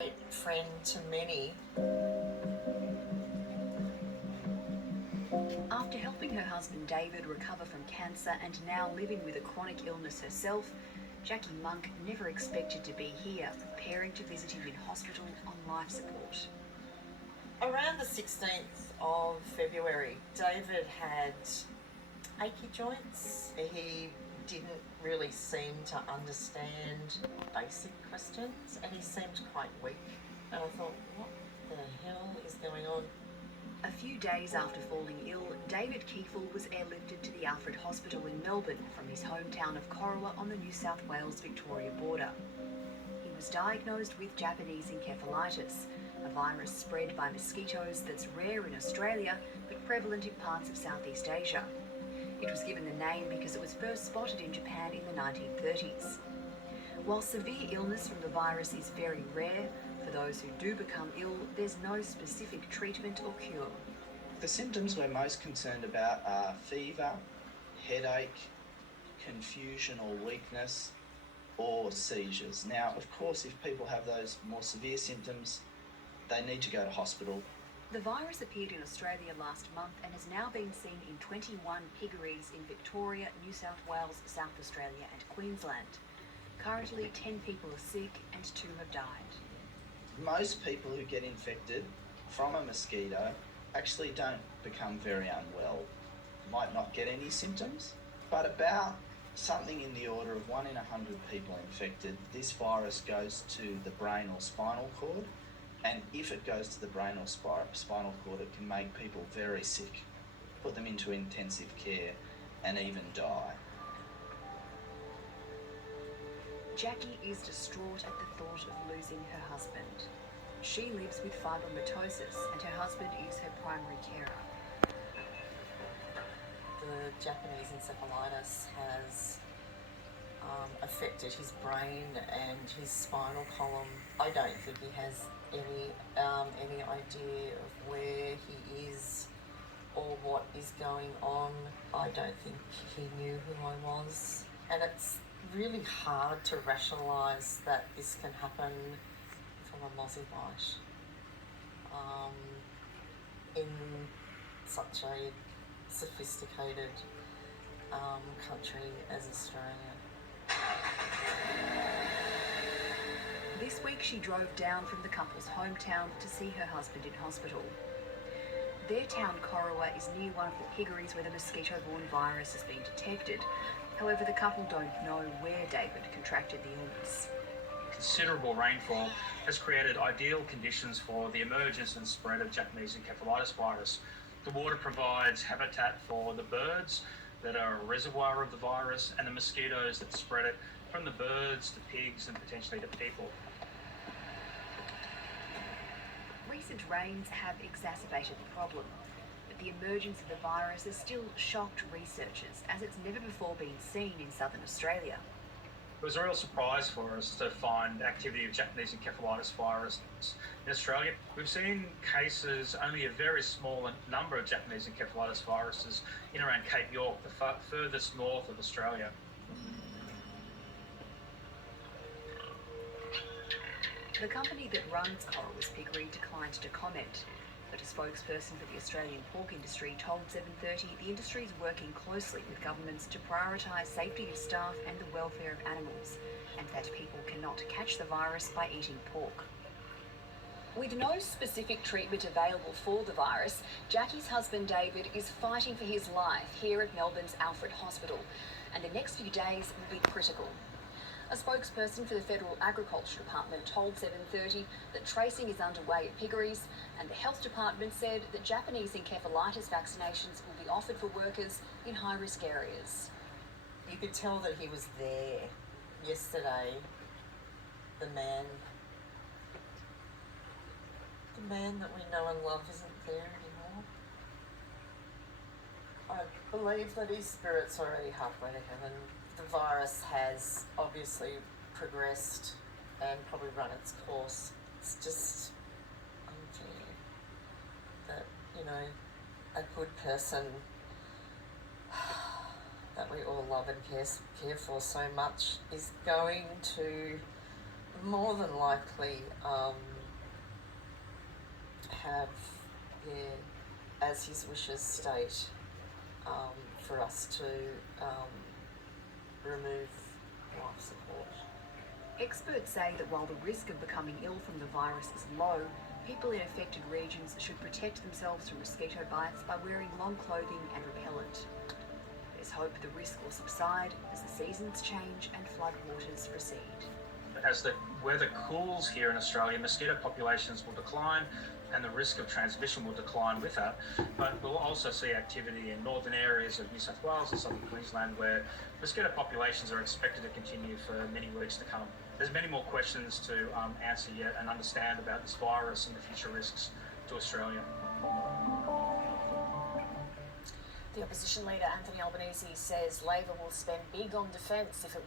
great friend to many. After helping her husband David recover from cancer and now living with a chronic illness herself, Jackie Monk never expected to be here, preparing to visit him in hospital on life support. Around the 16th of February, David had achy joints. He didn't really seem to understand basic questions and he seemed quite weak. And I thought, what the hell is going on? A few days after falling ill, David Kiefel was airlifted to the Alfred Hospital in Melbourne from his hometown of Corowa on the New South Wales-Victoria border. He was diagnosed with Japanese encephalitis, a virus spread by mosquitoes that's rare in Australia but prevalent in parts of Southeast Asia. It was given the name because it was first spotted in Japan in the 1930s. While severe illness from the virus is very rare, for those who do become ill, there's no specific treatment or cure. The symptoms we're most concerned about are fever, headache, confusion or weakness, or seizures. Now, of course, if people have those more severe symptoms, they need to go to hospital. The virus appeared in Australia last month and has now been seen in 21 piggeries in Victoria, New South Wales, South Australia and Queensland. Currently, 10 people are sick and 2 have died. Most people who get infected from a mosquito actually don't become very unwell. Might not get any symptoms, but about something in the order of 1 in 100 people infected, this virus goes to the brain or spinal cord, and if it goes to the brain or spinal cord, it can make people very sick, put them into intensive care, and even die. Jackie is distraught at the thought of losing her husband. She lives with fibromatosis and her husband is her primary carer. The Japanese encephalitis has affected his brain and his spinal column. I don't think he has any idea of where he is or what is going on. I don't think he knew who I was, and it's really hard to rationalise that this can happen from a mozzie bite in such a sophisticated country as Australia. This week she drove down from the couple's hometown to see her husband in hospital. Their town, Corowa, is near one of the piggeries where the mosquito-borne virus has been detected. However, the couple don't know where David contracted the illness. Considerable rainfall has created ideal conditions for the emergence and spread of Japanese encephalitis virus. The water provides habitat for the birds that are a reservoir of the virus and the mosquitoes that spread it from the birds to pigs and potentially to people. Recent rains have exacerbated the problem, but the emergence of the virus has still shocked researchers as it's never before been seen in southern Australia. It was a real surprise for us to find activity of Japanese encephalitis virus in Australia. We've seen cases, only a very small number of Japanese encephalitis viruses in around Cape York, the furthest north of Australia. The company that runs Corowa's piggery declined to comment, but a spokesperson for the Australian pork industry told 7:30 the industry is working closely with governments to prioritise safety of staff and the welfare of animals, and that people cannot catch the virus by eating pork. With no specific treatment available for the virus, Jackie's husband David is fighting for his life here at Melbourne's Alfred Hospital, and the next few days will be critical. A spokesperson for the Federal Agriculture Department told 7:30 that tracing is underway at piggeries, and the Health Department said that Japanese encephalitis vaccinations will be offered for workers in high-risk areas. You could tell that he was there yesterday. The man that we know and love isn't there anymore. I believe that his spirit's already halfway to heaven. The virus has obviously progressed and probably run its course. It's just unfair that, a good person that we all love and care for so much is going to more than likely have, as his wishes state, for us to remove life support. Experts say that while the risk of becoming ill from the virus is low, people in affected regions should protect themselves from mosquito bites by wearing long clothing and repellent. There's hope the risk will subside as the seasons change and floodwaters recede. As the weather cools here in Australia, mosquito populations will decline and the risk of transmission will decline with that. But we'll also see activity in northern areas of New South Wales and southern Queensland where mosquito populations are expected to continue for many weeks to come. There's many more questions to answer yet and understand about this virus and the future risks to Australia. The opposition leader Anthony Albanese says Labor will spend big on defence if it wins.